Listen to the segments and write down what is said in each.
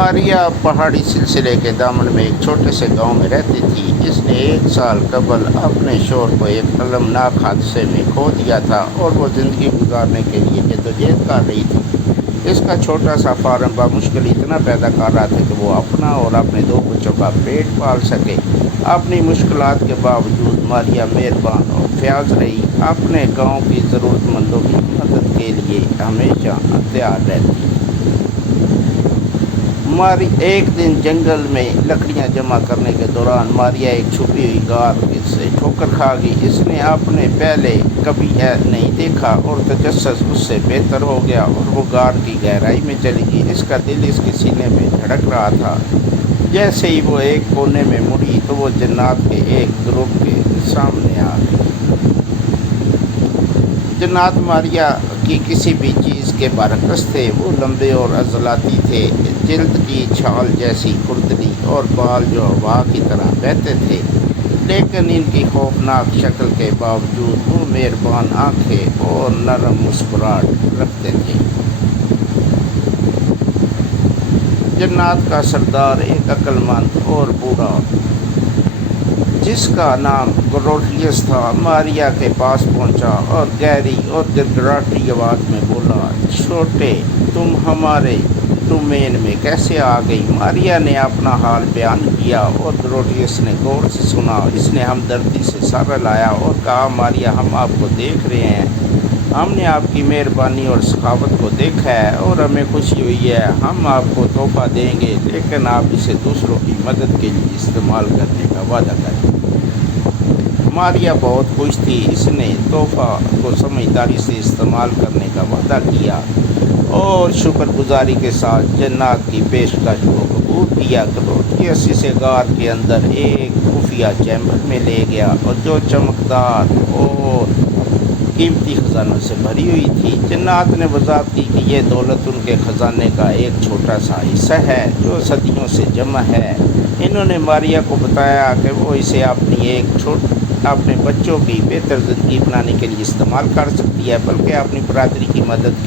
ماریا پہاڑی سلسلے کے دامن میں ایک چھوٹے سے گاؤں میں رہتی تھی۔ اس نے 1 سال قبل اپنے شوہر کو ایک المناک حادثے میں کھو دیا تھا اور وہ زندگی گزارنے کے لیے جدوجہد کر رہی تھی۔ اس کا چھوٹا سا فارم بمشکل اتنا پیدا کر رہا تھا کہ وہ اپنا اور اپنے 2 بچوں کا پیٹ پال سکے۔ اپنی مشکلات کے باوجود ماریا مہربان اور فیاض رہی، اپنے گاؤں کی ضرورت مندوں کی مدد کے لیے ہمیشہ تیار رہتی۔ ایک دن جنگل میں لکڑیاں جمع کرنے کے دوران ماریا ایک چھپی ہوئی غار سے ٹھوکر کھا گئی۔ اس نے اپنے پہلے کبھی نہیں دیکھا اور تجسس اس سے بہتر ہو گیا اور وہ غار کی گہرائی میں چلی گئی۔ اس کا دل اس کے سینے میں دھڑک رہا تھا۔ جیسے ہی وہ ایک کونے میں مڑی تو وہ جنات کے ایک گروپ کے سامنے آ گئی۔ جنات ماریا کی کسی بھی چیز کے برعکس تھے۔ وہ لمبے اور عضلاتی تھے، جلد کی چھال جیسی کھردری اور بال جو ہوا کی طرح بہتے تھے، لیکن ان کی خوفناک شکل کے باوجود وہ مہربان آنکھیں اور نرم مسکراہٹ رکھتے تھے۔ جنات کا سردار ایک عقل مند اور بوڑھا جس کا نام گروٹلیس تھا، ماریا کے پاس پہنچا اور گہری اور گڑگڑاتی آواز میں بولا، چھوٹے، تم ہمارے ڈومین میں کیسے آ گئی؟ ماریا نے اپنا حال بیان کیا اور گروٹلیس نے غور سے سنا۔ اس نے ہمدردی سے سر ہلایا اور کہا، ماریا، ہم آپ کو دیکھ رہے ہیں، ہم نے آپ کی مہربانی اور سخاوت کو دیکھا ہے اور ہمیں خوشی ہوئی ہے۔ ہم آپ کو تحفہ دیں گے، لیکن آپ اسے دوسروں کی مدد کے لیے استعمال کرنے کا وعدہ کریں۔ ماریا بہت خوش تھی۔ اس نے تحفہ کو سمجھداری سے استعمال کرنے کا وعدہ کیا اور شکر گزاری کے ساتھ جنات کی پیشکش کو قبول کیا۔ گروٹلیس اسے غار کے اندر ایک خفیہ چیمبر میں لے گیا اور جو چمکدار اور قیمتی خزانوں سے بھری ہوئی تھی۔ جنات نے وضاحت کی کہ یہ دولت ان کے خزانے کا ایک چھوٹا سا حصہ ہے جو صدیوں سے جمع ہے۔ انہوں نے ماریا کو بتایا کہ وہ اسے اپنے بچوں کی بہتر زندگی بنانے کے لیے استعمال کر سکتی ہے، بلکہ اپنی برادری کی مدد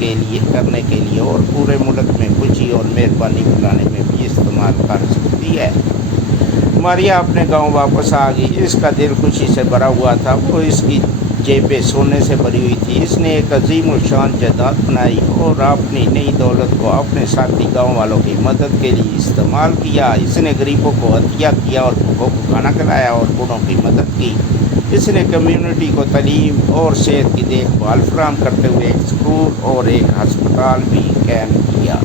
کرنے کے لیے اور پورے ملک میں خوشی اور مہربانی پھیلانے میں بھی استعمال کر سکتی ہے۔ ماریا اپنے گاؤں واپس آ گئی۔ اس کا دل خوشی سے بھرا ہوا تھا۔ وہ اس کی جیبیں سونے سے بھری ہوئی تھی۔ اس نے ایک عظیم الشان جائیداد بنائی اور اپنی نئی دولت کو اپنے ساتھی گاؤں والوں کی مدد کے لیے استعمال کیا۔ اس نے غریبوں کو عطیہ کیا اور بھوکوں کو کھانا کھلایا اور بوڑھوں کی مدد کی۔ اس نے کمیونٹی کو تعلیم اور صحت کی دیکھ بھال فراہم کرتے ہوئے ایک اسکول اور ایک ہسپتال بھی قائم کیا۔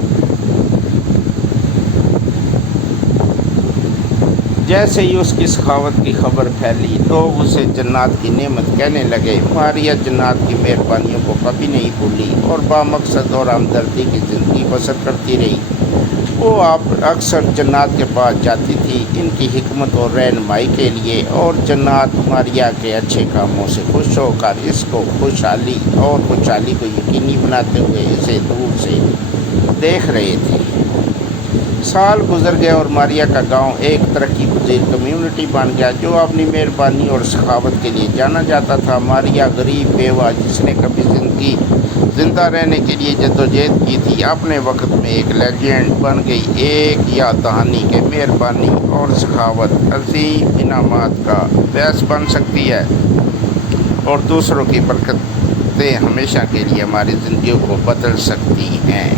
جیسے ہی اس کی سخاوت کی خبر پھیلی، لوگ اسے جنات کی نعمت کہنے لگے۔ ماریا جنات کی مہربانیوں کو کبھی نہیں بھولی اور بامقصد اور ہمدردی کی زندگی بسر کرتی رہی۔ وہ اکثر جنات کے پاس جاتی تھی ان کی حکمت اور رہنمائی کے لیے، اور جنات ماریا کے اچھے کاموں سے خوش ہو کر اس کو خوشحالی کو یقینی بناتے ہوئے اسے دور سے دیکھ رہے تھے۔ سال گزر گئے اور ماریا کا گاؤں ایک ترقی پذیر کمیونٹی بن گیا جو اپنی مہربانی اور سخاوت کے لیے جانا جاتا تھا۔ ماریا غریب بیوہ جس نے کبھی زندہ رہنے کے لیے جدوجہد کی تھی، اپنے وقت میں ایک لیجنڈ بن گئی۔ ایک یاد دہانی کہ مہربانی اور سخاوت عظیم انعامات کا باعث بن سکتی ہے اور دوسروں کی برکتیں ہمیشہ کے لیے ہماری زندگیوں کو بدل سکتی ہیں۔